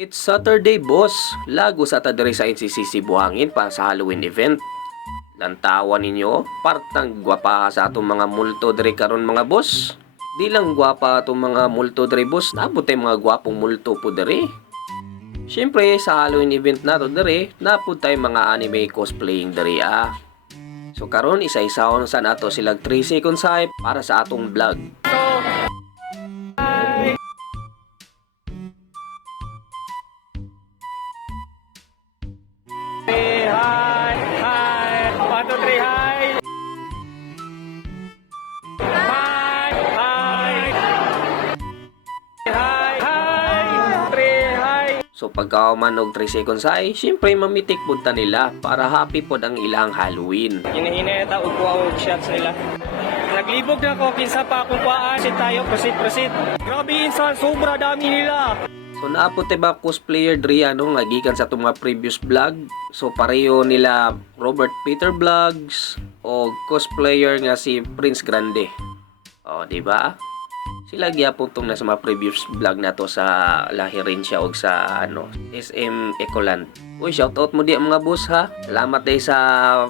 It's Saturday, boss. Lago sa tadiri sa NCCC Buhangin para sa Halloween event. Lantawan ninyo, partang gwapa sa atong mga multo diri karon mga boss. Di lang gwapa atong mga multo diri boss, nabot tay mga gwapong multo po diri. Siyempre sa Halloween event nato diri, napud tay mga anime cosplaying diri ah. So karon isa-isahon sa nato silag 3 seconds hype para sa atong vlog. So pagkauman og 3 seconds ay, syempre mamitik punta nila para happy pod ang ilang Halloween. Hinahinayata og kuha og shots nila. Naglibog na ko kinsa pa akong kuhaan. Tayo, proceed. Grabe insan, sobra dami nila. So naapot ba cosplayer diri ano nga gikan sa itong mga previous vlog. So pareho nila Robert Peter Vlogs o cosplayer nga si Prince Grande. O di ba? Sila gyapon tong nasa mga previous vlog na to sa lahirin siya og sa SM Ecoland. Uy, shoutout mo di mga boss ha. Salamat day sa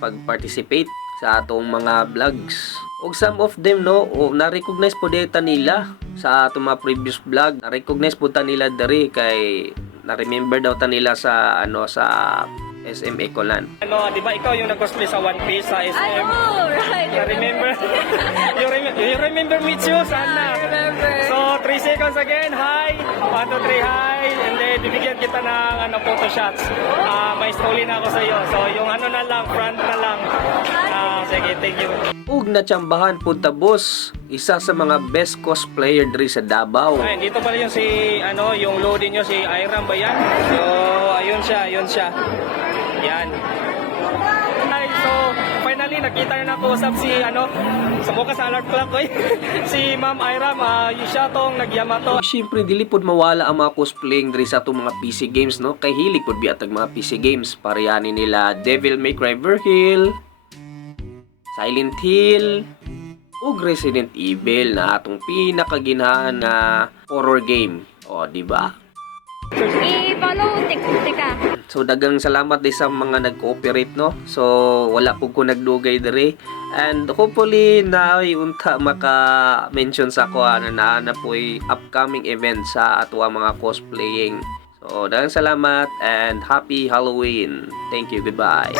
pag-participate sa atong mga vlogs. Og some of them na-recognize po data nila sa atong mga previous vlog. Na-recognize po ta nila dari kay na-remember daw ta nila sa sa SM Ecoland. Di ba ikaw yung nag-cosplay sa One Piece sa SM? I know, right. You remember me too, sana? I remember. So, 3 seconds again, hi! 1, 2, 3, hi! And then, bibigyan kita ng photo shots. May story na ako sa iyo. So, yung na lang, front na lang. Sige, thank you. Ug natsambahan po ta boss, isa sa mga best cosplayer diri sa Davao. Ay, dito pala yung yung loading nyo, si Iram ba yan? So, ayun siya. Yan. Ay, so, finally, nakita na nakusap si, sa mukha sa alert clock ko si Ma'am Iram, yung siya tong nagyamato. Siyempre, dili pod mawala ang mga cosplaying diri sa itong mga PC games, no? Kay hilig pod biatag mga PC games. Parehani nila Devil May Cry Verhill, Silent Hill, ug Resident Evil na atong pinakaginahan na horror game. O, di ba? I-follow TikTok ka. So dagang salamat din sa mga nag-cooperate no. So wala po ko nagdugay diri and hopefully na unta maka-mention sa ko na po upcoming event sa ato mga cosplaying. So dagang salamat and happy Halloween. Thank you, goodbye.